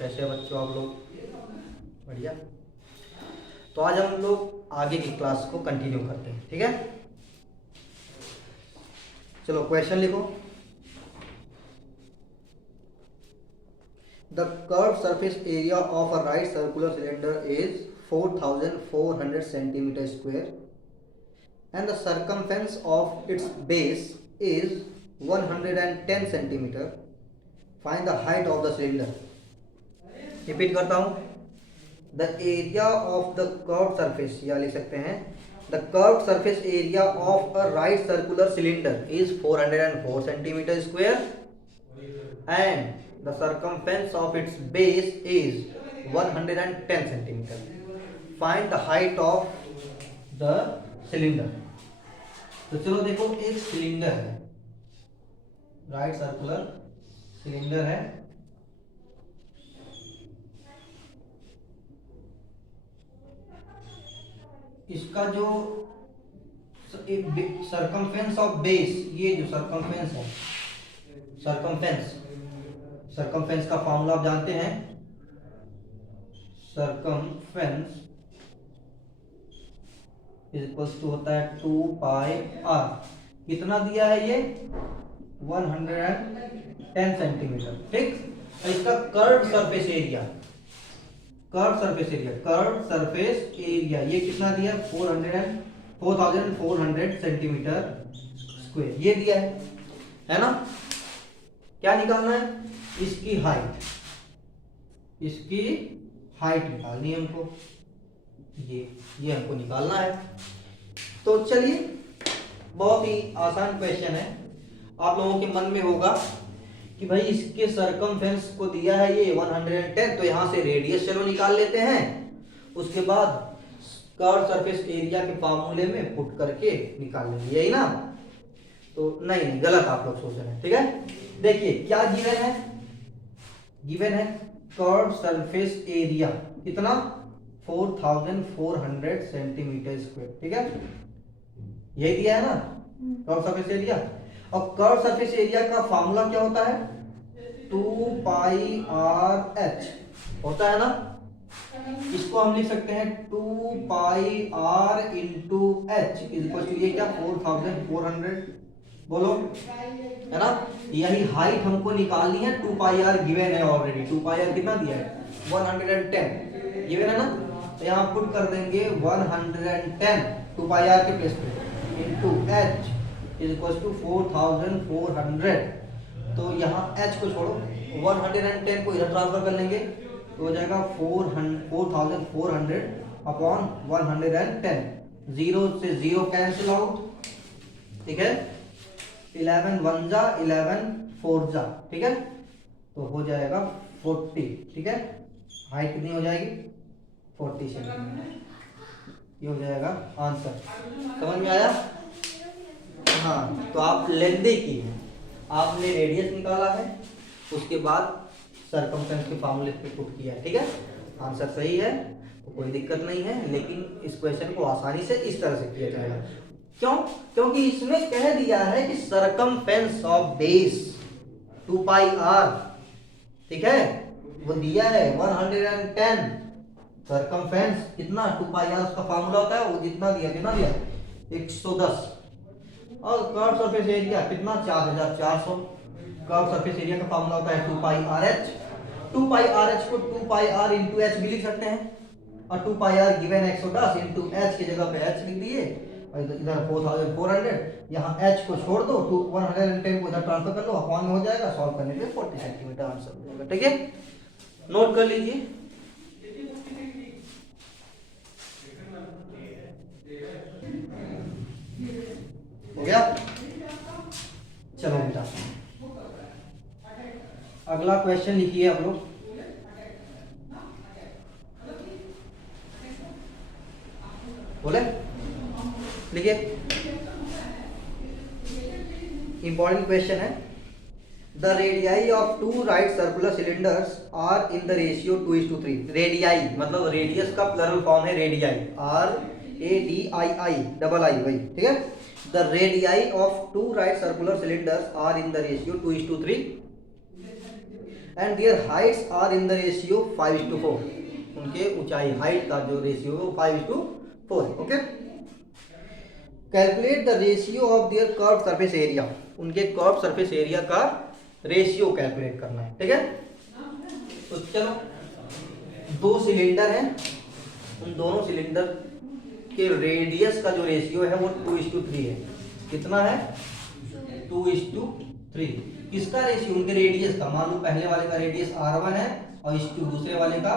कैसे हैं बच्चों आप लोग? बढ़िया। तो आज हम लोग आगे की क्लास को कंटिन्यू करते हैं, ठीक है? चलो क्वेश्चन लिखो। The curve surface area of a right circular cylinder is 4400 centimetre square and the circumference of its base is 110 centimeter. Find the height of the cylinder. Repeat करता हूँ। The area of the curved surface, या लिख सकते हैं the curved surface area of a right circular cylinder is 404 centimeter square and the circumference of its base is 110 centimeter. Find the height of the cylinder. तो चलो देखो, एक cylinder है, right circular cylinder है। इसका जो सरकमफेरेंस ऑफ बेस, ये जो सरकमफेरेंस है, सरकमफेरेंस का फॉर्मूला आप जानते हैं। सरकमफेरेंस इक्वल्स टू होता है 2 पाई आर। कितना दिया है ये? 110 सेंटीमीटर, ठीक। इसका कर्व सरफेस एरिया ये कितना दिया? 4400 सेंटीमीटर स्क्वायर, ये दिया है ना। क्या निकालना है? इसकी हाइट निकालनी है हमको, ये हमको निकालना है। तो चलिए, बहुत ही आसान क्वेश्चन है। आप लोगों के मन में होगा कि भाई इसके सरकमफेरेंस को दिया है ये 110, तो यहां से रेडियस चलो निकाल लेते हैं, उसके बाद कर्व सरफेस एरिया के फार्मूले में पुट करके निकाल लेंगे, यही ना। तो नहीं, गलत आप लोग सोच रहे हैं, ठीक है। देखिए क्या गिवन है कर्व सरफेस एरिया कितना? 4400 सेंटीमीटर स्क्वायर, ठीक है, यही दिया है ना कर्व सरफेस एरिया। और कर्व सरफेस एरिया का फार्मूला क्या होता है? 2 पाई आर एच होता है ना। इसको हम लिख सकते हैं 2 pi r into h equal to, ये क्या, 4400, बोलो, है ना। यही हाइट हमको निकालनी है। 2 पाई आर गिवन है ऑलरेडी। 2 पाई आर कितना दिया है? 110 गिवन है ना। तो यहाँ पुट कर देंगे 110 2 पाई आर के प्लेस पे into h is equal to 4400। तो यहाँ एच को छोड़ो, 110 को इधर ट्रांसफर कर लेंगे तो हो जाएगा 4400 अपॉन 110। 0 से 0 कैंसिल आउट, ठीक है। 11 1 जा 11 4 जा, ठीक है। तो हो जाएगा 40, ठीक है। हाइट कितनी हो जाएगी? 40 सेंटीमीटर। ये हो जाएगा आंसर। समझ में आया? हाँ, तो आप लेंथ की है, आपने रेडियस निकाला है, उसके बाद सरकमफेरेंस के फार्मूले पे पुट किया है, ठीक है। आंसर सही है, तो कोई दिक्कत नहीं है। लेकिन इस क्वेश्चन को आसानी से इस तरह से किया जाएगा। क्यों? क्योंकि इसमें कह दिया है कि circumference of base 2 pi r, ठीक है, वो दिया है 110। सरकमफेरेंस कितना? 2 पाई आर उसका फार्मूला होता है, वो जितना दिया 110। और कर्व सरफेस एरिया कितना? 4400। कर्व सरफेस एरिया का फार्मूला होता है 2 pi R H. 2 pi R H को 2 पाई आर इंटू एच भी लिख सकते हैं। और 2 pi are given 110 into H की जगह पे एच लिख दिए, और इधर 4400, यहाँ एच को छोड़ दो, 110 को इधर ट्रांसफर कर लो, अपॉन में हो जाएगा। सॉल्व करने पे 40 सेंटीमीटर आंसर हो जाएगा, ठीक है। नोट कर लीजिए। हो गया? चलो बेटा, अगला क्वेश्चन लिखिए आप लोग। बोले, लिखिए। इंपॉर्टेंट क्वेश्चन है। The radii of 2 right circular cylinders are in the ratio 2:3। Radii मतलब रेडियस का प्लरल फॉर्म है रेडियाई, RADII डबल आई, वही, ठीक है। The radii of 2 right circular cylinders are in the ratio 2:3 and their heights are in the ratio 5:4। उनके ऊंचाई height का जो रेशियो है वो 5:4। Okay, calculate the ratio of there curve surface area. उनके कर्व सरफेस एरिया का ratio calculate करना है। ठीक है, तो चलो, दो सिलेंडर हैं, उन दोनों सिलेंडर के रेडियस का जो रेशियो है वो 2:3 है। कितना है? 2:3। किसका रेशियो? उनके रेडियस का। मान लो पहले वाले का रेडियस r1 है और दूसरे वाले का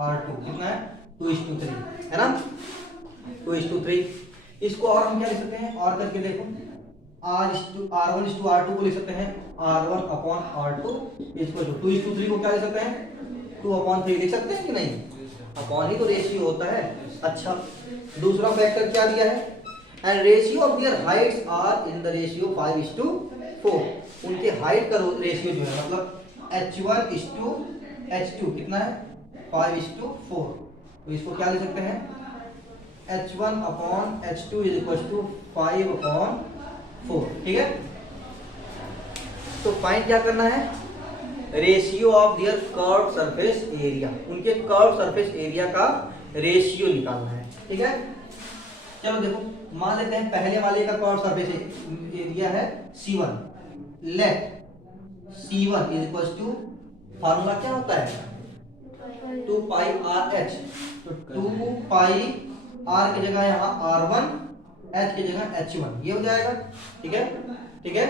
r2। कितना है? 2:3 है ना, 2:3। इसको और हम क्या लिख सकते हैं? और करके देखो, r1:r2 को लिख सकते हैं r1/r2 इक्वल टू 2:3 को क्या लिख सकते हैं? 2/3 लिख सकते हैं कि नहीं? अपॉन ही तो रेशियो होता है। अच्छा, दूसरा फैक्टर क्या दिया है? And ratio of their heights are in the ratio 5:4। उनके हाइट का रेशियो जो है, मतलब h1:h2 कितना है? 5:4। तो इसको क्या लिख सकते हैं? h1/h2 is equal to 5/4। ठीक है, तो फाइंड क्या करना है? Ratio of there curve surface area. उनके कर्व सरफेस एरिया का रेशियो निकालना है। ठीक है, चलो देखो, मान लेते हैं पहले वाले का कर्व सरफेस एरिया है C1। Let C1 is equal to, formula क्या होता है? 2πr(h). तो 2πr की जगह यहाँ r1, h की जगह h1, ये हो जाएगा। ठीक है, ठीक है।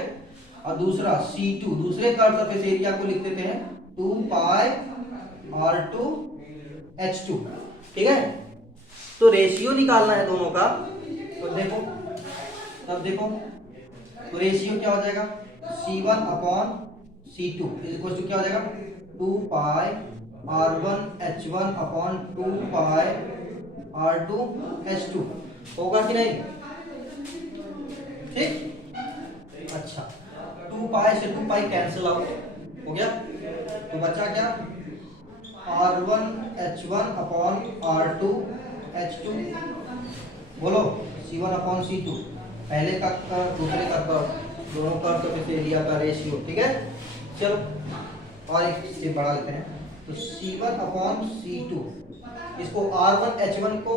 और दूसरा C2, दूसरे कर्व सरफेस एरिया को लिख देते हैं 2πr2h2। ठीक है, तो रेशियो निकालना है दोनों का। तो देखो, तब देखो, तो रेशियो क्या हो जाएगा? C1/C2 इज इक्वल टू क्या हो जाएगा? 2πr1h1/2πr2h2 होगा कि नहीं? ठीक, अच्छा, 2π से 2π कैंसिल आउट हो गया, तो बचा क्या? r1h1/r2h2। बोलो, C1/C2 पहले का दूसरे का दोनों कर्व सरफेस एरिया का रेशियो। ठीक है, चलो और एक से बढ़ा लेते हैं। तो C1/C2, इसको r1h1 को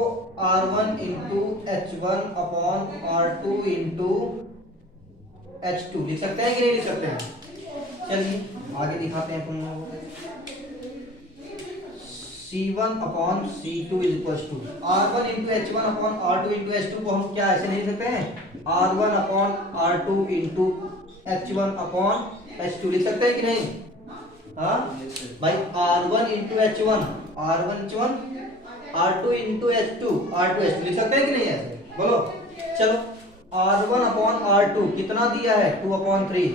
r1:h1/r2 लिख सकते हैं कि नहीं लिख सकते हैं? चलिए आगे दिखाते हैं तुम लोगों को। C1/C2 is equal to r1:h1/r2:h2 को हम क्या ऐसे नहीं लिख सकते हैं? r1/r2:h1/h2 लिख सकते हैं कि नहीं? हाँ भाई, r1:h1 r2:h2 लिख सकते हैं कि नहीं ऐसे? बोलो, चलो, r1/r2 कितना दिया है? 2/3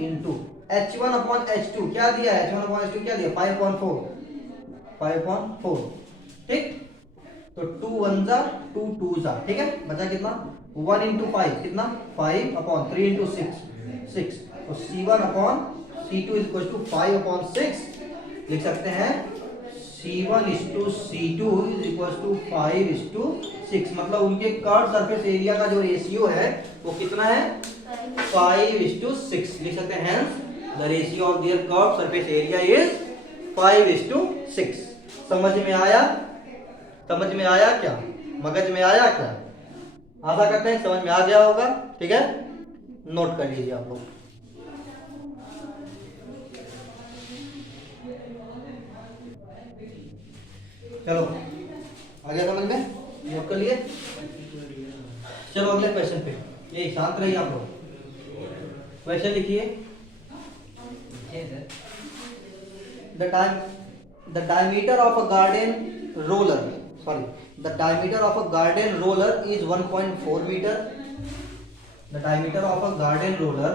इंटू h1/h2 क्या दिया है? h1/h2 क्या दिया? 5/4। ठीक, तो 2 1 जा 2 2 जा। ठीक है, बचा कितना? 1 × 5 कितना? 5/3 × 6। तो C1/C2 इज इक्वल टू 5/6 लिख सकते हैं। C1:C2 is equal to 5:6। मतलब उनके कर्व सरफेस एरिया का जो रेशियो है वो कितना है? 5:6 लिख सकते हैं। The ratio of there curve surface area is 5:6। समझ में आया? समझ में आया क्या? मगज में आया क्या? आशा करते हैं समझ में आ गया होगा। ठीक है, नोट कर लीजिए आप लोग। चलो, आ गया समझ में? नोट कर लिए? चलो अगले क्वेश्चन पे। ये शांत रहिए आप लोग। क्वेश्चन लिखिए। The diameter of a garden roller is 1.4 meter. The diameter of a garden roller,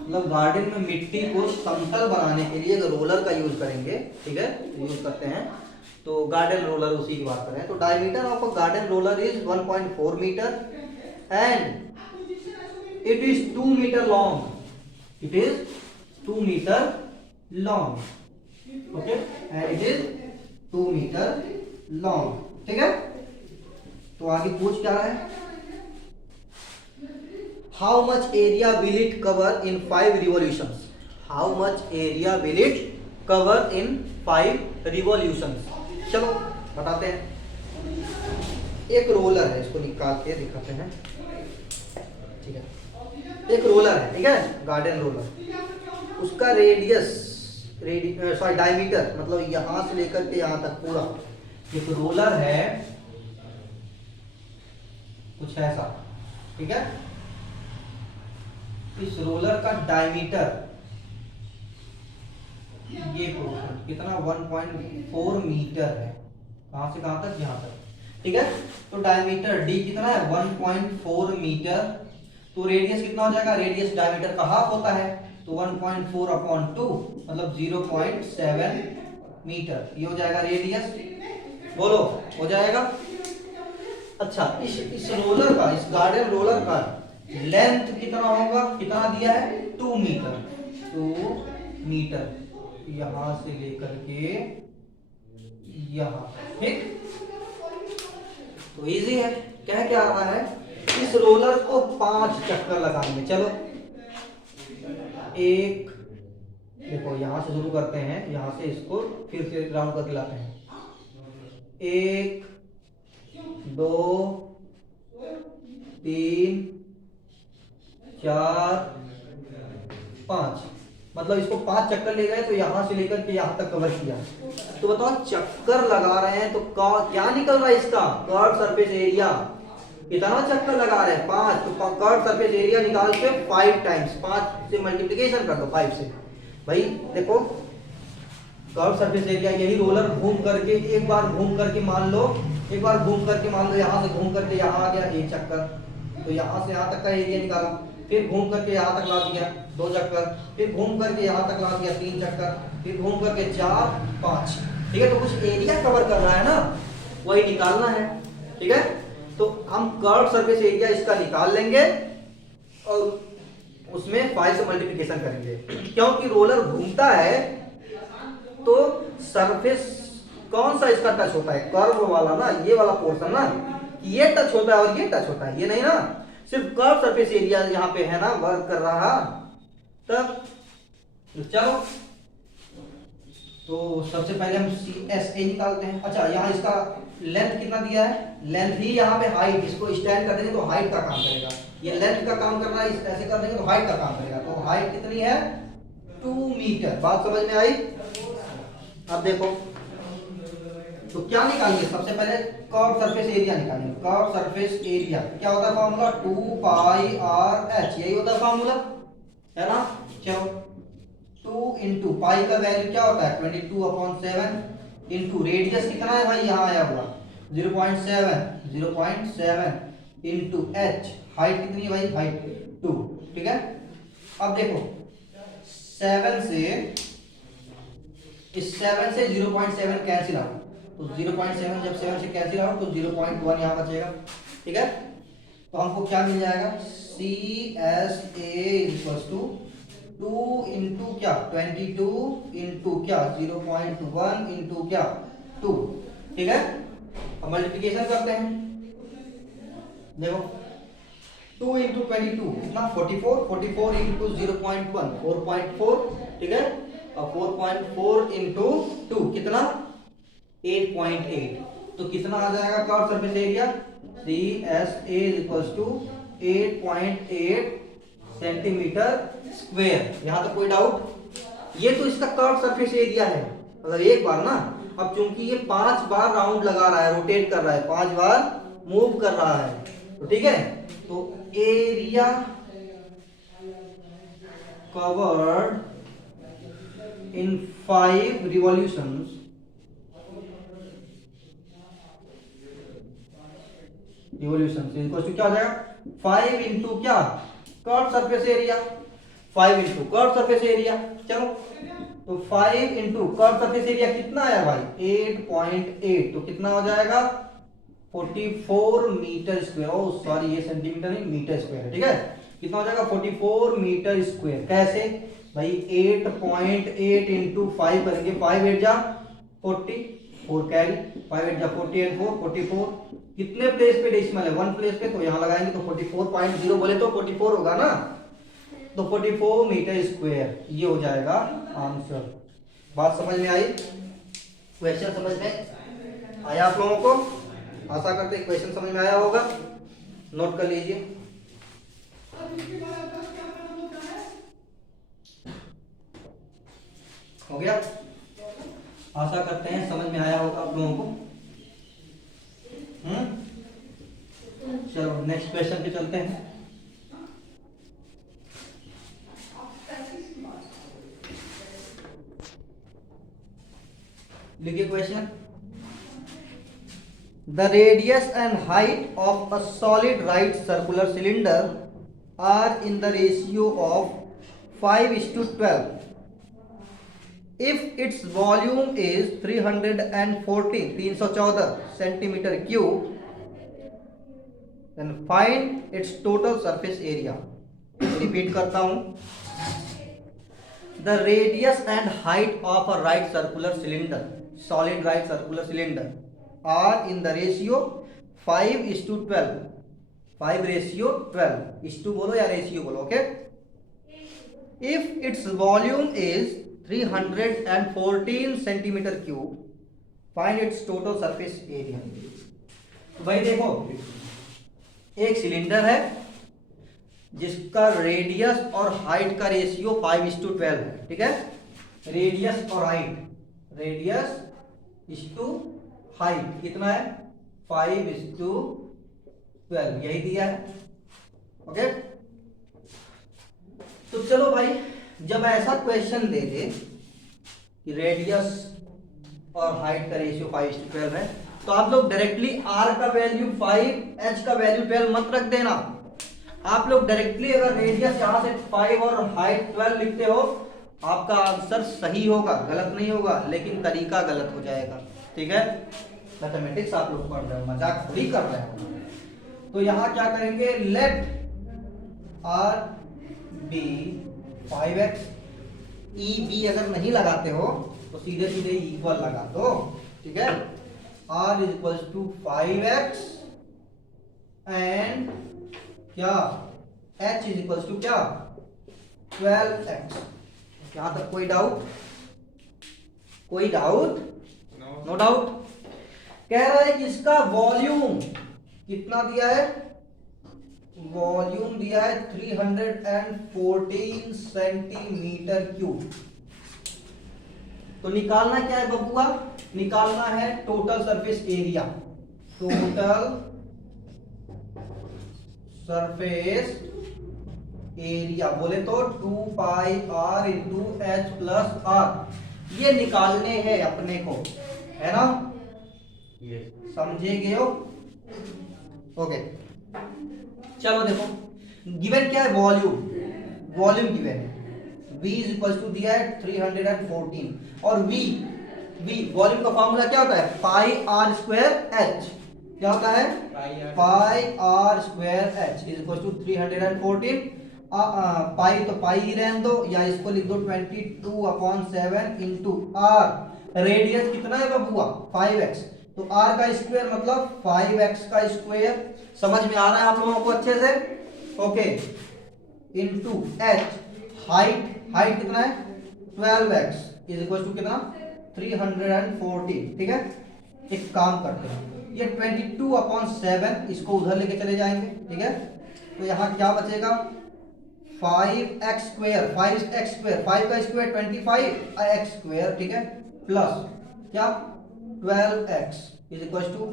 मतलब गार्डन में मिट्टी को समतल बनाने के लिए अगर रोलर का यूज करेंगे, ठीक है, यूज करते हैं, तो गार्डन रोलर उसी की बात करें। तो diameter of a garden roller is 1.4 metre and it is 2 metre long. It is 2 metre long. Okay, and it is 2 metre long. ठीक है, तो आगे पूछ क्या रहा है? How much area will it cover in 5 revolutions? How much area will it cover in 5 revolutions. चलो बताते हैं। एक रोलर है, इसको निकाल के दिखाते हैं। ठीक है, एक रोलर है, ठीक है, गार्डन रोलर। उसका डायमीटर मतलब यहां से लेकर के यहां तक पूरा एक रोलर है कुछ ऐसा, ठीक है। इस रोलर का डायमीटर ये पोर्शन कितना 1.4 मीटर है, कहां से कहां तक, यहां तक, ठीक है। तो डायमीटर डी कितना है 1.4 मीटर। तो रेडियस कितना हो जाएगा, रेडियस डायमीटर का हाफ होता है, तो 1.4 अपॉन 2 मतलब 0.7 मीटर, ये हो जाएगा रेडियस। बोलो हो जाएगा। अच्छा, इस रोलर का, इस गार्डन रोलर का लेंथ कितना होगा, कितना दिया है 2 मीटर। 2 मीटर यहां से लेकर के यहां, ठीक। तो इजी है, कह क्या रहा है, इस रोलर को 5 चक्कर लगाएंगे। चलो एक, देखो यहां से शुरू करते हैं, यहां से इसको फिर से राउंड करके लाते हैं। 1 2 3 4 5, मतलब इसको 5 चक्कर ले गए, तो यहां से लेकर के यहां तक कवर किया। तो बताओ चक्कर लगा रहे हैं तो क्या निकल रहा है इसका कर्व सरफेस एरिया, कितना चक्कर लगा रहे हैं 5, तो कर्व सरफेस एरिया निकाल के 5 टाइम्स, 5 से मल्टीप्लिकेशन कर दो 5 से। भाई देखो कर्व सरफेस एरिया, यही रोलर घूम करके एक बार घूम करके मान लो, एक बार घूम करके मान लो यहां से घूम करके यहां आ गया 1 चक्कर, तो यहां से यहां तक का एरिया निकाला। फिर घूम करके यहां तक ला दिया 2 चक्कर, फिर घूम करके यहां तक ला दिया 3 चक्कर, फिर घूम करके 4 5, ठीक है। तो कुछ एरिया कवर कर रहा है ना, वही निकालना है, ठीक है। तो हम कर्व सरफेस एरिया इसका निकाल लेंगे और उसमें 5 से मल्टीप्लिकेशन करेंगे। क्योंकि रोलर घूमता है तो सरफेस कौन सा इसका टच होता है, कर्व वाला ना, ये वाला पोर्शन ना, ये टच होता है और ये टच होता है, ये नहीं ना, सिर्फ कर्व सरफेस एरिया यहाँ पे है ना वर्क कर रहा। तब चलो, तो सबसे पहले हम CSA निकालते हैं। अच्छा, यहाँ इसका लेंथ कितना दिया है, लेंथ ही यहाँ पे हाइट, इसको स्टैंड कर देंगे तो हाइट का काम करेगा, ये लेंथ का काम कर रहा है, ऐसे कर देंगे तो हाइट का काम करेगा। तो हाइट कितनी है 2 मीटर, बात समझ में आई। अब देखो तो क्या निकालेंगे, सबसे पहले कर्व सरफेस एरिया निकालेंगे। कर्व सरफेस एरिया क्या होता है फॉर्मूला, 2 पाई आर एच, यही होता है फॉर्मूला, है ना। चलो 2 इंटू पाई का वैल्यू क्या होता है 22/7 इंटू रेडियस कितना है भाई, यहाँ आया हुआ 0.7 इंटू एच, हाइट कितनी है भाई, हाइट 2, ठीक है। अब देखो 7 से, इस 7 से 0.7 कैंसिल आउट, तो 0.7 जब 7 से कैंसिल आउट तो 0.1 यहाँ बचेगा, ठीक है। तो हमको क्या मिल जाएगा, CSA इक्वल्स टू 2 इंटू क्या 22 इंटू क्या 0.1 इंटू क्या 2, ठीक है। अब मल्टीप्लिकेशन करते हैं, देखो 2 इंटू 22 कितना 44 इंटू 0.1 4.4, ठीक है। और 4.4 इंटू 2 कितना 8.8, तो कितना आ जाएगा curved surface area, CSA equals to 8.8 centimetre square. यहां तक कोई डाउट, ये तो इसका कर्व सरफेस एरिया है, मतलब एक बार ना। अब चूंकि ये 5 बार राउंड लगा रहा है, रोटेट कर रहा है, 5 बार मूव कर रहा है, तो ठीक है। तो एरिया कवर्ड इन 5 रिवॉल्यूशंस क्या हो जाएगा 5 इंटू क्या curve surface area, 5 into curve surface area. चलो तो 5 इंटू कर्व सरफेस एरिया कितना आया भाई 8.8, तो कितना हो जाएगा 44 मीटर स्क्वायर, ओ सॉरी ये सेंटीमीटर नहीं मीटर स्क्वायर है, ठीक है। कितना हो जाएगा 44 मीटर स्क्वायर, कैसे भाई 8.8 इंटू 5 करेंगे, 5 8 जा 40, 4 कैरी, 5 8 जा 40 and 4 44, कितने प्लेस पे डेसिमल है 1 प्लेस पे, तो यहां लगाएंगे तो 44.0 बोले तो 44 होगा ना, तो 44 मीटर स्क्वायर ये हो जाएगा आंसर। बात समझ में आई? क्वेश्चन समझ में आया आप लोगों को? आशा करते क्वेश्चन समझ में आया होगा। नोट कर लीजिए। हो गया? आशा करते हैं समझ में आया होगा आप लोगों को। चलो नेक्स्ट क्वेश्चन पे चलते हैं। लिखिए question. The radius and height of a solid right circular cylinder are in the ratio of 5:12 if its volume is 314 centimetre cube, then find its total surface area। Repeat करता हूं। The radius and height of a right circular cylinder, solid right circular cylinder, are in the ratio 5:12। 5:12 इस to बोलो या ratio बोलो, okay. If its volume is 314 centimetre cube, find its total surface area. तो भाई देखो, एक cylinder है जिसका रेडियस और हाइट का रेशियो 5:12 है, ठीक है। रेडियस और हाइट, रेडियस इस टू हाइट कितना है? 5:12, यही दिया है, ओके। तो चलो भाई, जब ऐसा क्वेश्चन दे दे कि रेडियस और हाइट का रेशियो 5:12 है, तो आप लोग डायरेक्टली r का वैल्यू 5, h का वैल्यू 12 मत रख देना। आप लोग डायरेक्टली अगर रेडियस यहां से 5 और हाइट 12 लिखते हो, आपका आंसर सही होगा, गलत नहीं होगा, लेकिन तरीका गलत हो जाएगा, ठीक है। मैथमेटिक्स आप लोग पढ़ रहे हो, मजाक थोड़ी कर रहे हो। तो यहां क्या करेंगे, लेट r बी 5x, ई बी अगर नहीं लगाते हो तो सीधे सीधे इक्वल लगा दो, ठीक है। r is equal to 5x and क्या h इज इक्वल टू क्या 12x। यहां तक कोई डाउट? कोई डाउट? No doubt. कह रहा है कि इसका वॉल्यूम कितना दिया है? वॉल्यूम दिया है 314 सेंटीमीटर क्यूब। तो निकालना क्या है बबुआ? निकालना है total surface area. Total surface area बोले तो 2 pi r into h plus r. ये निकालने हैं अपने को, है ना? समझे गए हो? ओके, चलो देखो, गिवन क्या है? वॉल्यूम। वॉल्यूम गिवन है, v इज इक्वल टू दिया है 314 और v वॉल्यूम का फॉर्मूला क्या होता है? Pi r square h। क्या होता है? Pi r square h is equal to 314। Pi तो पाई ही रहने दो, या इसको लिख दो 22/7 इंटू r। रेडियस कितना है बबुआ? 5x। तो r का स्क्वायर मतलब 5x का स्क्वायर। समझ में आ रहा है आप लोगों को अच्छे से? Okay, into h। हाइट कितना है? 12x इज इक्वल टू कितना? 314, ठीक है। एक काम करते हैं, ये 22/7 इसको उधर लेके चले जाएंगे, ठीक है। तो यहाँ क्या बचेगा? 5x स्क्वायर, 5x स्क्वायर, 5 का स्क्वायर 25x स्क्वायर, ठीक है, प्लस क्या 12x इज इक्वल टू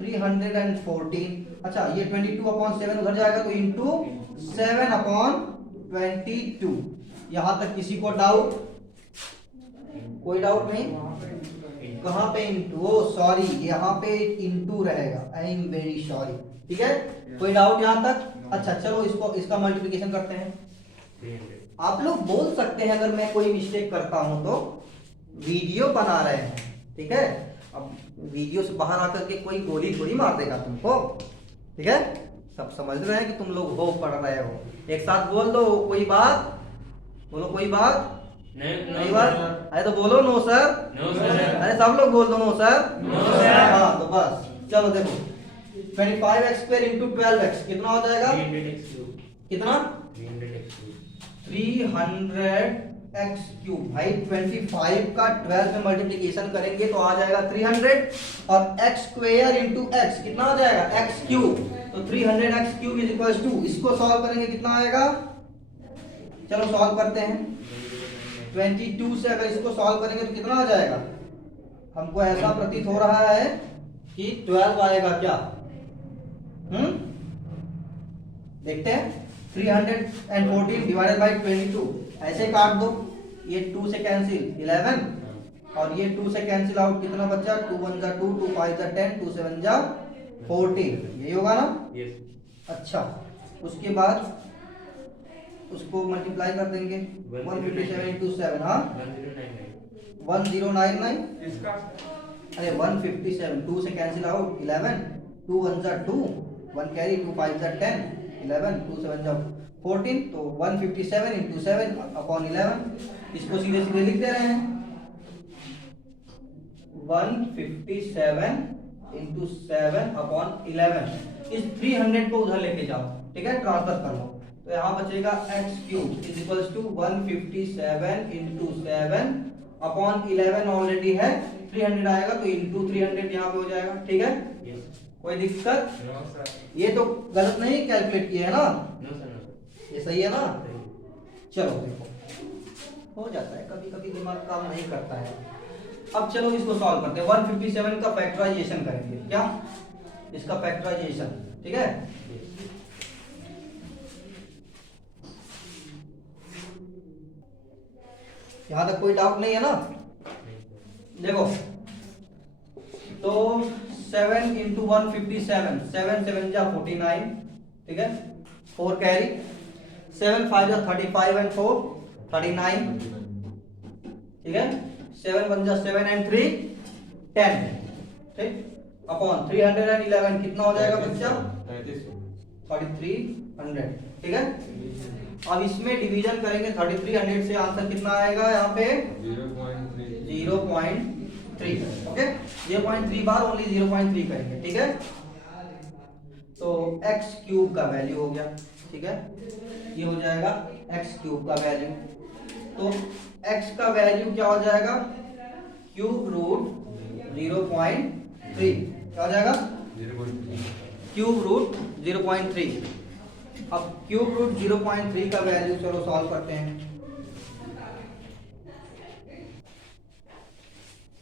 314। अच्छा, ये 22/7 उधर जाएगा तो इंटू 7/22। यहां तक किसी को डाउट? कोई डाउट नहीं? कहां पे इंटू? ओ सॉरी, यहां पे इंटू रहेगा, आई एम वेरी सॉरी, ठीक है। कोई डाउट यहां तक? अच्छा चलो, इसका मल्टीप्लिकेशन करते हैं। आप लोग बोल सकते हैं अगर मैं कोई मिस्टेक करता हूं तो, वीडियो बना रहे हैं, ठीक है। अब वीडियो से बाहर आकर के कोई गोली थोड़ी मार देगा तुमको, ठीक है। सब समझ रहे हैं कि तुम लोग हो पढ़ रहे हो। एक साथ बोल दो, कोई बात बोलो, कोई बात नहीं बात? अरे तो बोलो नो सर, नो सर। अरे सब लोग बोल दो नो सर, नो सर। हाँ तो बस चलो देखो, 25x स्क्वायर इंटू 12x कितना हो जाएगा? 300x। कितना? 300x³ भाई 25 का 12 में मल्टीप्लिकेशन करेंगे तो आ जाएगा 300 और x² इंटू x कितना आ जाएगा x³ तो 300x³ इज इक्वल टू इसको सॉल्व करेंगे कितना आएगा। चलो सॉल्व करते हैं। 22 से अगर इसको सॉल्व करेंगे तो कितना आ जाएगा। हमको ऐसा प्रतीत हो रहा है कि 12 आएगा क्या। देखते हैं 314 डिवाइडेड बाई 22 ऐसे काट दो। ये 2 से कैंसिल 11 और ये 2 से कैंसिल आउट कितना बचा 2 1 जा 2 2 5 जा 10 2 7 जा 14 यही होगा ना। यस। अच्छा उसके बाद उसको मल्टीप्लाई कर देंगे 157 इंटू 7 हाँ 1099 इसका अरे 157 2 से कैंसिल आउट 11 2 1 जा 2 1 कैरी 2 5 जा 10 11 2 7 जा 14 तो 157 इंटू 7 अपॉन 11 इसको सीधे सीधे लिख दे रहे हैं 157 इंटू 7 अपॉन 11 इस 300 को उधर लेके जाओ ठीक है ट्रांसफर कर लो तो यहाँ बचेगा x³ is equals to 157 into 7 upon 11 already है 300 आएगा तो इंटू 300 यहाँ पे हो जाएगा ठीक है। कोई दिक्कत नो सर ये तो गलत नहीं कैलकुलेट किया है ना नो सर ये सही है ना। चलो देखो हो जाता है कभी कभी दिमाग काम नहीं करता है। अब चलो इसको सॉल्व करते हैं 157 का फैक्टराइजेशन करेंगे क्या इसका फैक्टराइजेशन ठीक है। यहां तक कोई डाउट नहीं है ना। देखो तो 7 इंटू 157 7 7 जा 49 ठीक है 4 कैरी 7 5 जा 35 एंड 4 39 ठीक है 7 1 जा 7 एंड 3 10 ठीक अपॉन 311 कितना हो जाएगा बच्चा 3300 ठीक है। अब इसमें डिवीजन करेंगे 3300 से आंसर कितना आएगा यहाँ पे 0.3 ओके 0.3 बार ओनली 0.3 करेंगे ठीक है। तो x³ का वैल्यू हो गया ठीक है ये हो जाएगा x³ का वैल्यू तो x का वैल्यू क्या हो जाएगा क्यूब रूट 0.3 क्या हो जाएगा क्यूब रूट 0.3। अब क्यूब रूट 0.3 का वैल्यू चलो सॉल्व करते हैं।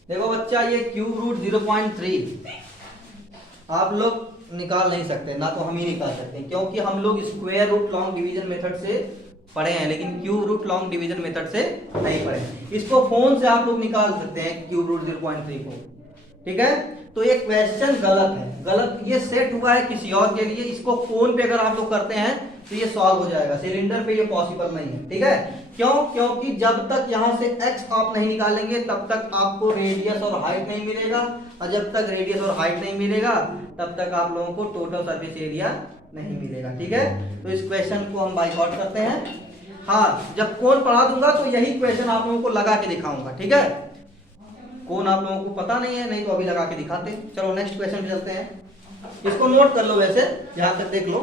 देखो बच्चा ये क्यूब रूट 0.3 आप लोग निकाल नहीं सकते ना तो हम ही निकाल सकते हैं क्योंकि हम लोग square root long division method से पढ़े हैं लेकिन cube root long division method से नहीं पढ़े। इसको फोन से आप लोग निकाल सकते हैं क्यूब रूट 0.3 को ठीक है। तो ये क्वेश्चन गलत है गलत ये सेट हुआ है किसी और के लिए इसको फोन पे अगर आप लोग करते हैं तो ये सॉल्व हो जाएगा सिलेंडर पे ये पॉसिबल नहीं है ठीक है। क्यों क्योंकि जब तक यहाँ से x आप नहीं निकालेंगे तब तक आपको रेडियस और हाइट नहीं मिलेगा और जब तक रेडियस और हाइट नहीं मिलेगा तब तक आप लोगों को टोटल सरफेस एरिया नहीं मिलेगा ठीक है। तो इस क्वेश्चन को हम बाइकआउट करते हैं। हाँ जब कोण पढ़ा दूंगा तो यही क्वेश्चन आप लोगों को लगा के दिखाऊंगा ठीक है। कोण आप लोगों को पता नहीं है नहीं तो अभी लगा के दिखाते। चलो नेक्स्ट क्वेश्चन पे चलते हैं। इसको नोट कर लो वैसे जहां तक देख लो